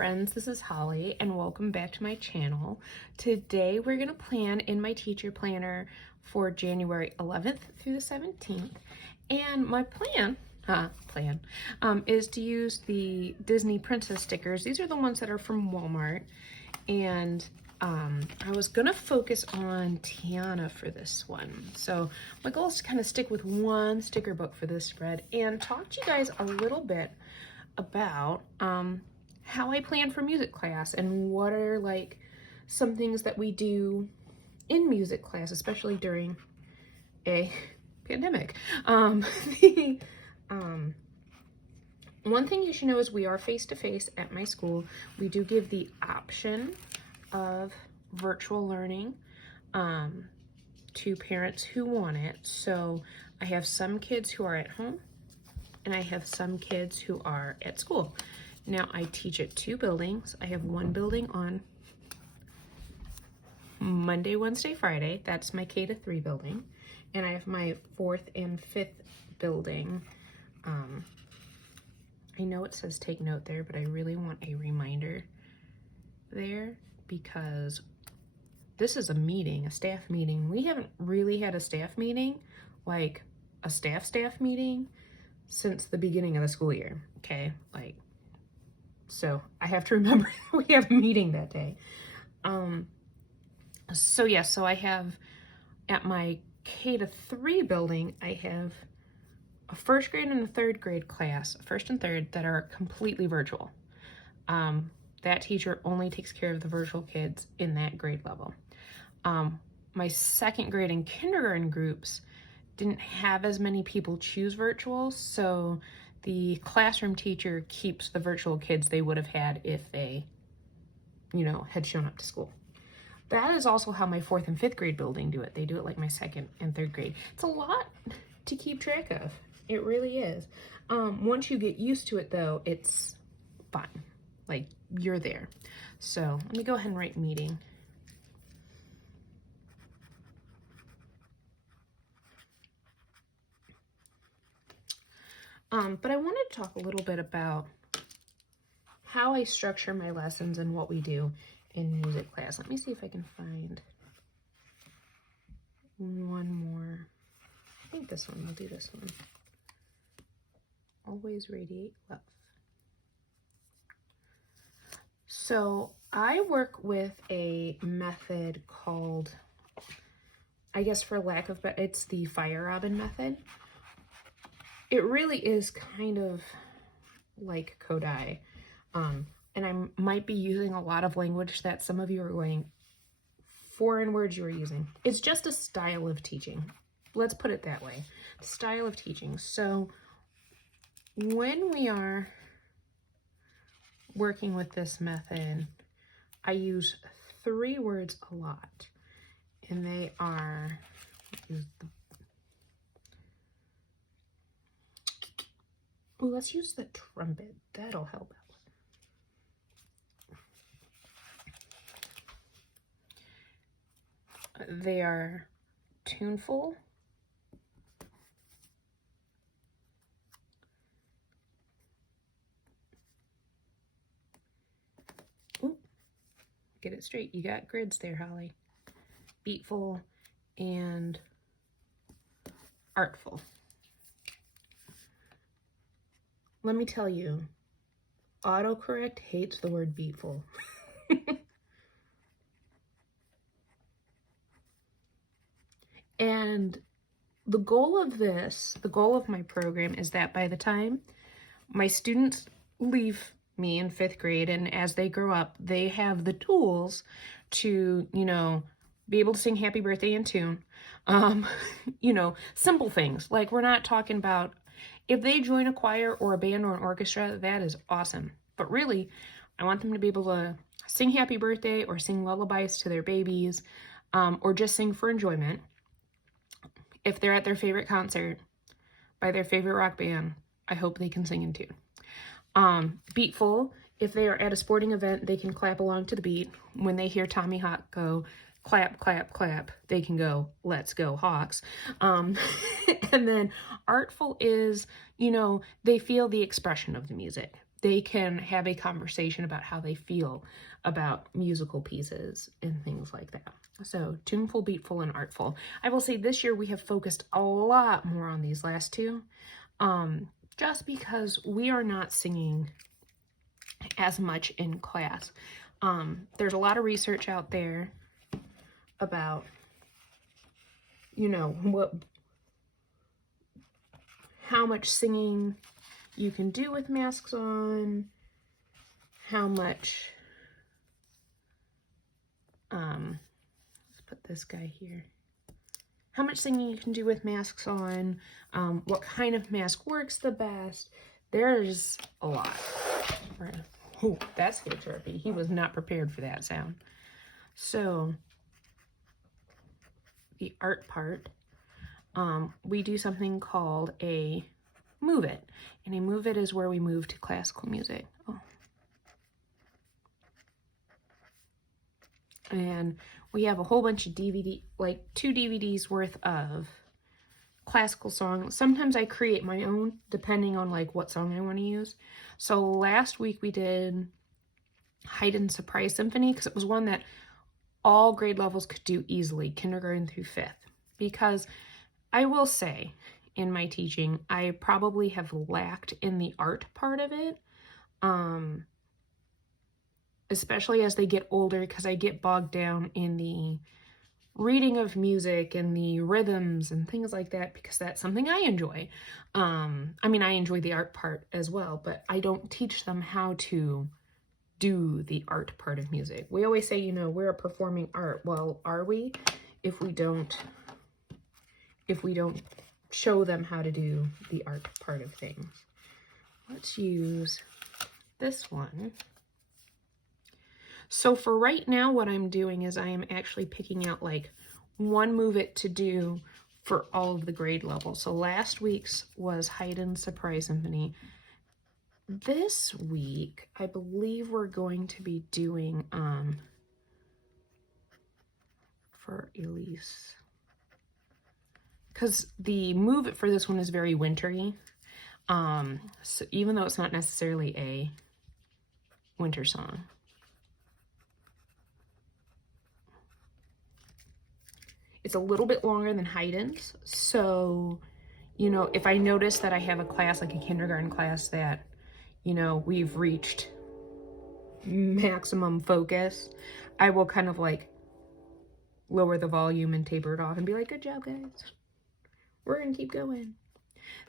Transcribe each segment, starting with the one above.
friends, this is Holly and welcome back to my channel. Today we're going to plan in my teacher planner for January 11th through the 17th. And my plan is to use the Disney princess stickers. These are the ones that are from Walmart. And I was going to focus on Tiana for this one. So my goal is to kind of stick with one sticker book for this spread and talk to you guys a little bit about how I plan for music class and what are like some things that we do in music class, especially during a pandemic. One thing you should know is we are face-to-face at my school. We do give the option of virtual learning to parents who want it. So I have some kids who are at home and I have some kids who are at school. Now I teach at two buildings. I have one building on Monday, Wednesday, Friday. That's my K-3 building. And I have my 4th and 5th building. I know it says take note there, but I really want a reminder there because this is a meeting, a staff meeting. We haven't really had a staff meeting, like a staff meeting, since the beginning of the school year, okay? So I have to remember we have a meeting that day. So I have, at my K-3 building, I have a 1st grade and a 3rd grade class, 1st and 3rd, that are completely virtual. That teacher only takes care of the virtual kids in that grade level. My 2nd grade and kindergarten groups didn't have as many people choose virtual, so the classroom teacher keeps the virtual kids they would have had if they, had shown up to school. That is also how my 4th and 5th grade building do it. They do it like my 2nd and 3rd grade. It's a lot to keep track of. It really is. Once you get used to it though, it's fine. Like, you're there. So let me go ahead and write meeting. But I wanted to talk a little bit about how I structure my lessons and what we do in music class. Let me see if I can find one more. I think this one, we'll do this one. Always radiate love. So I work with a method called, I guess for lack of better, it's the fire robin method. It really is kind of like Kodai. And I might be using a lot of language that some of you are going, foreign words you are using. It's just a style of teaching. Let's put it that way. Style of teaching. So when we are working with this method, I use 3 words a lot. And they are, let's use the trumpet. That'll help out. They are tuneful, get it straight. You got grids there, Holly. Beatful and artful. Let me tell you, autocorrect hates the word beatful. And the goal of my program is that by the time my students leave me in 5th grade and as they grow up, they have the tools to, be able to sing happy birthday in tune. Simple things. Like, we're not talking about if they join a choir or a band or an orchestra, that is awesome. But really, I want them to be able to sing happy birthday or sing lullabies to their babies, or just sing for enjoyment. If they're at their favorite concert by their favorite rock band, I hope they can sing in tune. Beatful, if they are at a sporting event, they can clap along to the beat. When they hear Tommy Hawk go, clap, clap, clap, they can go, let's go Hawks. And then artful is, they feel the expression of the music. they can have a conversation about how they feel about musical pieces and things like that. So tuneful, beatful, and artful. I will say this year we have focused a lot more on these last two, just because we are not singing as much in class. There's a lot of research out there about, how much singing you can do with masks on, how much, let's put this guy here, how much singing you can do with masks on, what kind of mask works the best. There's a lot. Oh, that's hit Sharpie. He was not prepared for that sound. So, the art part, we do something called a move it. And a move it is where we move to classical music. Oh. And we have a whole bunch of like 2 DVDs worth of classical songs. Sometimes I create my own depending on like what song I want to use. So last week we did Haydn Surprise Symphony because it was one that all grade levels could do easily, kindergarten through 5th. Because I will say, in my teaching, I probably have lacked in the art part of it, especially as they get older, because I get bogged down in the reading of music and the rhythms and things like that, because that's something I enjoy. I mean, I enjoy the art part as well, but I don't teach them how to do the art part of music. We always say, we're a performing art. Well, are we? If we don't show them how to do the art part of things. Let's use this one. So for right now, what I'm doing is I am actually picking out like one move it to do for all of the grade levels. So last week's was Haydn Surprise Symphony. This week, I believe we're going to be doing, for Elise, because the move it for this one is very wintry. So even though it's not necessarily a winter song. It's a little bit longer than Haydn's. So, if I notice that I have a class, like a kindergarten class that, we've reached maximum focus, I will kind of like lower the volume and taper it off and be like, good job, guys. We're going to keep going.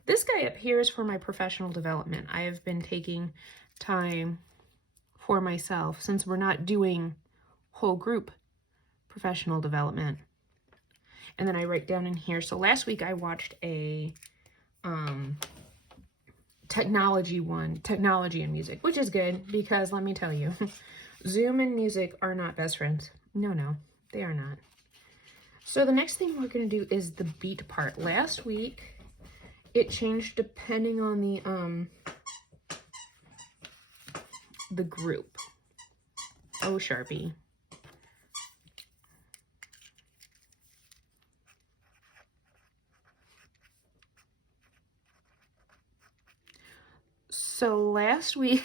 This guy up here is for my professional development. I have been taking time for myself since we're not doing whole group professional development. And then I write down in here. So last week I watched a technology and music, which is good because let me tell you, Zoom and music are not best friends. No, they are not. So the next thing we're going to do is the beat part. Last week, it changed depending on the group. Oh, Sharpie. So last week,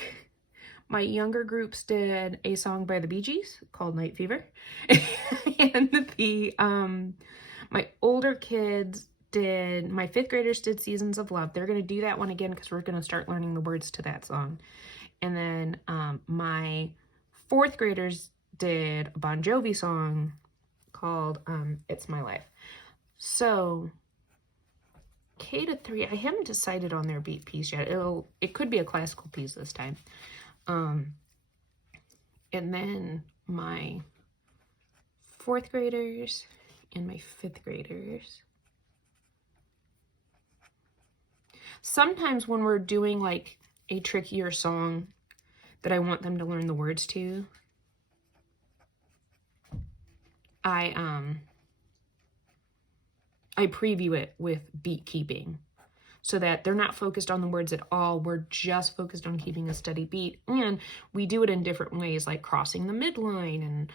my younger groups did a song by the Bee Gees called Night Fever. And my older kids did, my 5th graders did Seasons of Love. They're going to do that one again because we're going to start learning the words to that song. And then my 4th graders did a Bon Jovi song called It's My Life. So K to 3, I haven't decided on their beat piece yet. It could be a classical piece this time. And then my 4th graders and my 5th graders. Sometimes when we're doing like a trickier song that I want them to learn the words to, I preview it with beat keeping so that they're not focused on the words at all. We're just focused on keeping a steady beat. And we do it in different ways, like crossing the midline and,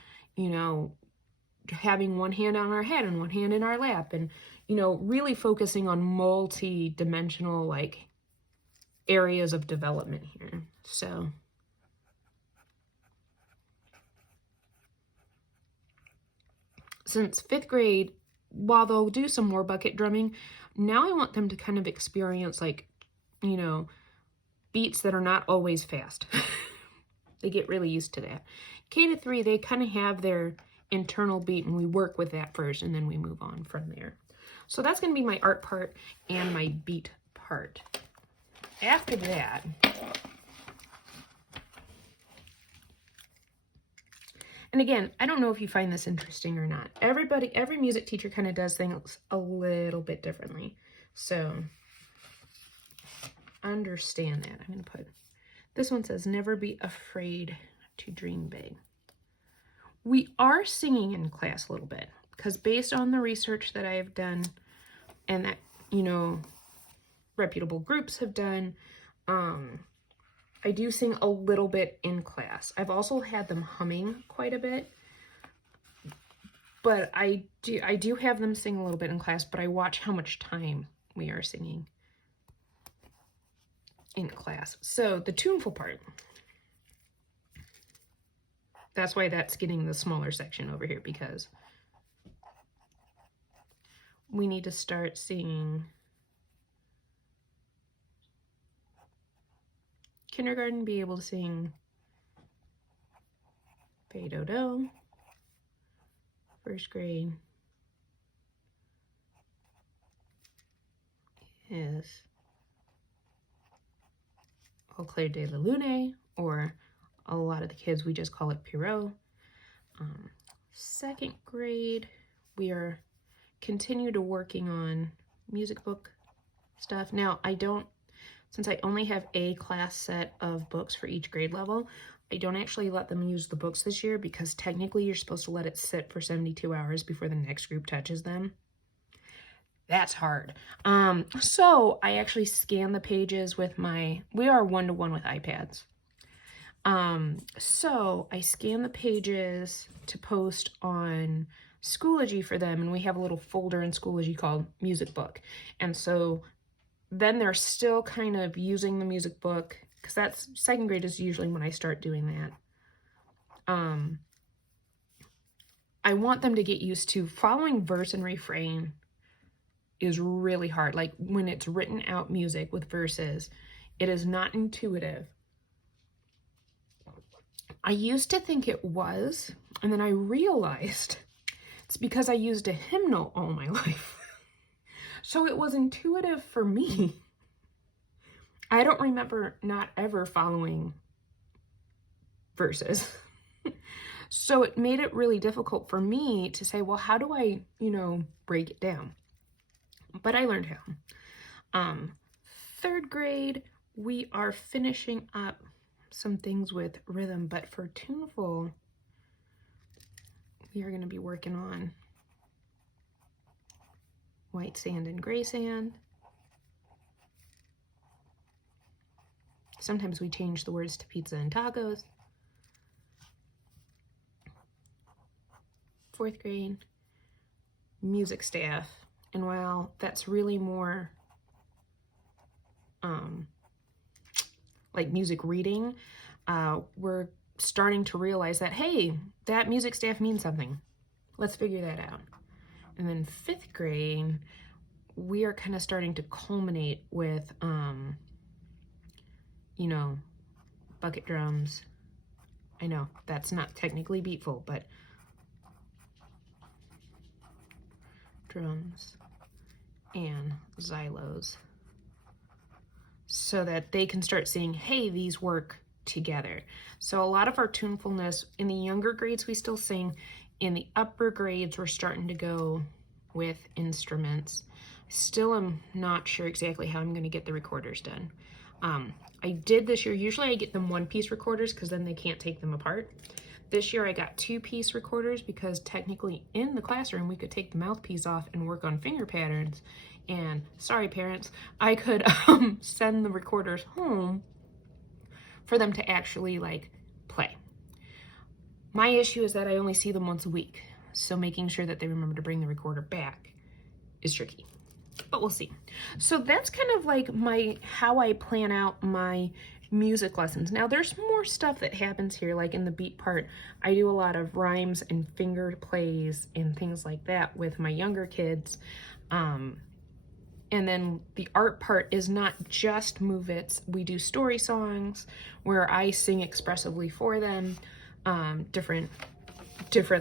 having one hand on our head and one hand in our lap and, really focusing on multi-dimensional, like, areas of development here. So since 5th grade, while they'll do some more bucket drumming, now I want them to kind of experience, like, you know, beats that are not always fast. They get really used to that. K to 3, they kind of have their internal beat, and we work with that first, and then we move on from there. So that's going to be my art part and my beat part. After that, and again, I don't know if you find this interesting or not. Every music teacher kind of does things a little bit differently. So understand that. I'm going to put, this one says, never be afraid to dream big. We are singing in class a little bit, because based on the research that I have done and that, you know, reputable groups have done, I do sing a little bit in class. I've also had them humming quite a bit, but I do have them sing a little bit in class, but I watch how much time we are singing in class. So the tuneful part, that's why that's getting the smaller section over here, because we need to start singing kindergarten, be able to sing Fa Do Do. 1st grade is Au Clair de la Lune, or a lot of the kids, we just call it Pierrot. 2nd grade, we are continue to working on music book stuff. Now, since I only have a class set of books for each grade level, I don't actually let them use the books this year, because technically you're supposed to let it sit for 72 hours before the next group touches them. That's hard. So I actually scan the pages with we are 1-to-1 with iPads. So I scan the pages to post on Schoology for them, and we have a little folder in Schoology called Music Book. And so then they're still kind of using the music book, because that's 2nd grade is usually when I start doing that. I want them to get used to following verse and refrain is really hard. Like when it's written out music with verses, it is not intuitive. I used to think it was, and then I realized it's because I used a hymnal all my life. So it was intuitive for me. I don't remember not ever following verses. So it made it really difficult for me to say, well, how do I, break it down? But I learned how. 3rd grade, we are finishing up some things with rhythm, but for tuneful, we are going to be working on white sand and gray sand. Sometimes we change the words to pizza and tacos. 4th grade, music staff. And while that's really more like music reading, we're starting to realize that, hey, that music staff means something. Let's figure that out. And then 5th grade, we are kind of starting to culminate with, bucket drums. I know that's not technically beatful, but drums and xylos, so that they can start seeing, hey, these work together. So a lot of our tunefulness in the younger grades, we still sing. In the upper grades, we're starting to go with instruments. Still, I'm not sure exactly how I'm going to get the recorders done. I did this year. Usually I get them 1-piece recorders, because then they can't take them apart. This year I got 2-piece recorders, because technically in the classroom we could take the mouthpiece off and work on finger patterns. And sorry parents, I could send the recorders home for them to actually play. My issue is that I only see them once a week, so making sure that they remember to bring the recorder back is tricky, but we'll see. So that's kind of like how I plan out my music lessons. Now there's more stuff that happens here, like in the beat part, I do a lot of rhymes and finger plays and things like that with my younger kids. And then the art part is not just move-its. We do story songs where I sing expressively for them, different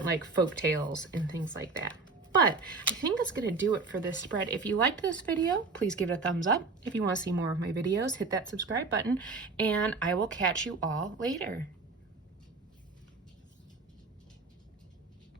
like folk tales and things like that. But I think that's gonna do it for this spread. If you liked this video, please give it a thumbs up. If you wanna see more of my videos, hit that subscribe button, and I will catch you all later.